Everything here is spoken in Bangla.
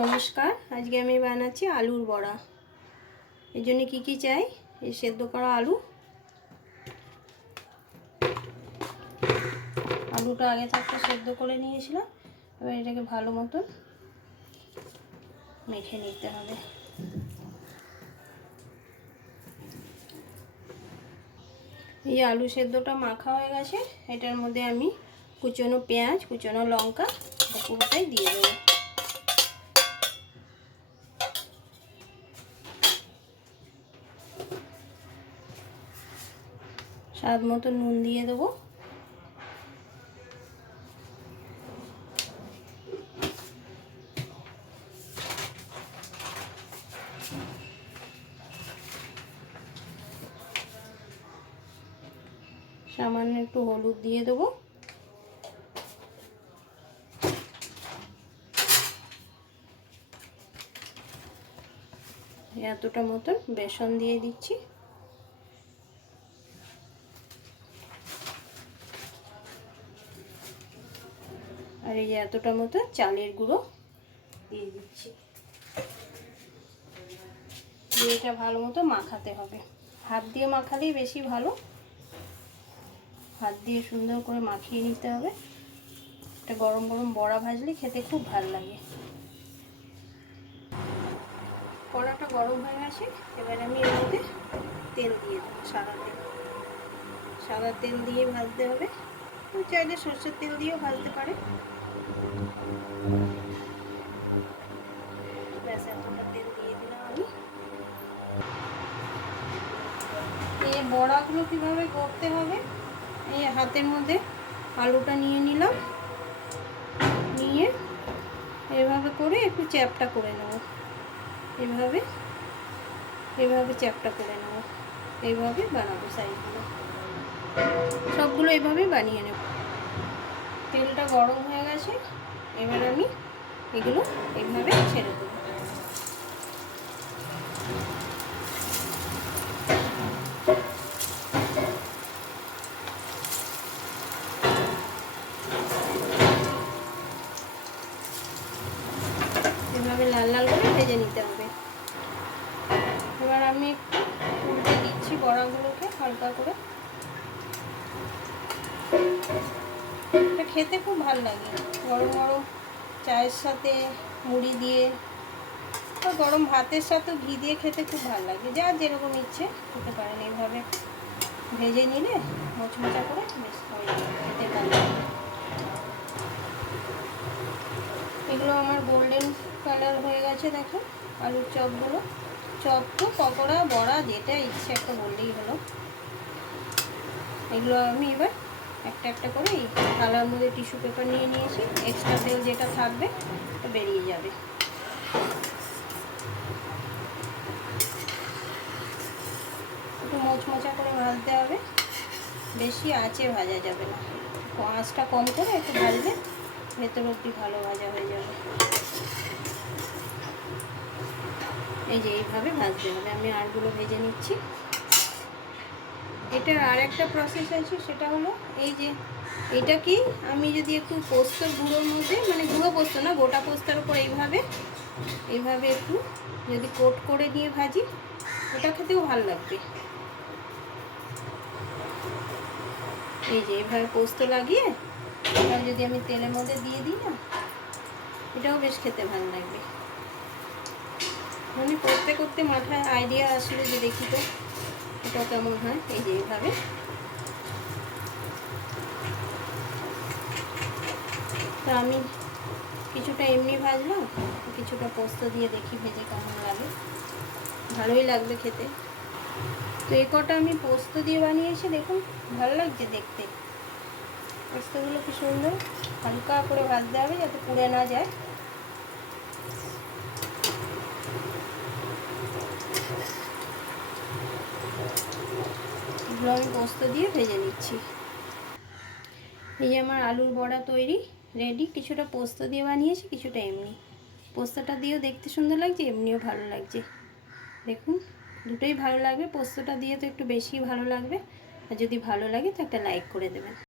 নমস্কার। আজকে আমি বানাচ্ছি আলুর বড়া। এর জন্য কি চাই? এই সেদ্ধ করা আলুটা আগে থাকতে সেদ্ধ করে নিয়েছিলাম। এবার এটাকে ভালো মতন মেখে নিতে হবে। এই আলু সেদ্ধটা মাখা হয়ে গেছে। এটার মধ্যে আমি কুচনো পেঁয়াজ, কুচনো লঙ্কা পুরোটাই দিয়ে দেবো। স্বাদ মতো নুন দিয়ে দেবো। সামান্য একটু হলুদ দিয়ে দেবো। এতটা মতন বেসন দিয়ে দিচ্ছি। আর এই এতটা মতো চালের গুঁড়ো দিয়ে দিচ্ছি। দিয়ে এটা ভালো মতো মাখাতে হবে। হাত দিয়ে মাখালেই বেশি ভালো। হাত দিয়ে সুন্দর করে মাখিয়ে নিতে হবে। এটা গরম গরম বড়া ভাজলে খেতে খুব ভালো লাগে। কড়াটা গরম হয়ে গেছে। এবার আমি এর মধ্যে তেল দিয়ে দেবো, সাদা তেল দিয়ে ভাজতে হবে। চাইলে সরষের তেল দিয়েও ভাজতে পারে। ব্যাস এতটা তেল দিয়ে দিলাম আমি। এই বড়াগুলো কীভাবে করতে হবে, এই হাতের মধ্যে আলুটা নিয়ে নিলাম, নিয়ে এভাবে করে একটু চ্যাপটা করে নেব। এভাবে চ্যাপটা করে নেব। এইভাবে বানাবো সাইজগুলো, সবগুলো এভাবে বানিয়ে নেব। তেলটা গরম হয়ে গেছে। এবার আমি এগুলো এইভাবে ছেড়ে দেবো। এভাবে লাল লাল করে ভেজে নিতে হবে। এবার আমি একটু উল্টে দিচ্ছি বড়াগুলোকে হালকা করে। এটা খেতে খুব ভালো লাগে গরম গরম চায়ের সাথে, মুড়ি দিয়ে, বা গরম ভাতের সাথেও ঘি দিয়ে খেতে খুব ভালো লাগে। যার যেরকম ইচ্ছে খেতে পারেন। এইভাবে ভেজে নিলে মোচমোচা করে বেশ হয়ে যাবে, খেতে ভালো লাগে। এগুলো আমার গোল্ডেন কালার হয়ে গেছে। দেখো আলুর চপগুলো, চপ তো পকোড়া বড়া যেটা ইচ্ছে একটা বললেই হলো। এগুলো আমি এবার একটা একটা করে এই থালার মধ্যে টিস্যু পেপার নিয়ে নিয়েছি। এক্সট্রা তেল যেটা থাকবে এটা বেরিয়ে যাবে। একটু মোচমোচা করে ভাজতে হবে, বেশি আঁচে ভাজা যাবে না। আঁচটা কম করে একটু ভাজলে ভেতর অবধি ভালো ভাজা হয়ে যাবে। এই যে এইভাবে ভাজতে হবে। আমি আরগুলো ভেজে নিচ্ছি। এটার আর একটা প্রসেস আছে, সেটা হলো এই যে এটা কি, আমি যদি একটু পোস্তর গুঁড়োর মধ্যে, মানে গুঁড়ো পোস্ত না, গোটা পোস্তের উপর এইভাবে একটু যদি কোট করে নিয়ে ভাজি, ওটা খেতেও ভালো লাগবে। এই যে এইভাবে পোস্ত লাগিয়ে এটাও যদি আমি তেলের মধ্যে দিয়ে দিই না, এটাও বেশ খেতে ভালো লাগবে। মানে করতে করতে মাথায় আইডিয়া আসলে যে দেখি তো এটাও কেমন হয়। এই যে এইভাবে তো আমি কিছুটা এমনি ভাজলাম, কিছুটা পোস্ত দিয়ে দেখি ভেজে কেমন লাগে। ভালোই লাগবে খেতে। তো এই কটা আমি পোস্ত দিয়ে বানিয়েছি, দেখুন ভালো লাগছে দেখতে। পোস্তগুলো কি সুন্দর হালকা করে ভাজতে হবে যাতে পুড়ে না যায়। এগুলো আমি পোস্ত দিয়ে ভেজে নিচ্ছি। এই যে আমার আলুর বড়া তৈরি রেডি। কিছুটা পোস্ত দিয়ে বানিয়েছি, কিছুটা এমনি। পোস্তটা দিয়েও দেখতে সুন্দর লাগছে, এমনিও ভালো লাগছে। দেখুন দুটোই ভালো লাগবে। পোস্তটা দিয়ে তো একটু বেশি ভালো লাগবে। আর যদি ভালো লাগে তো একটা লাইক করে দেবেন।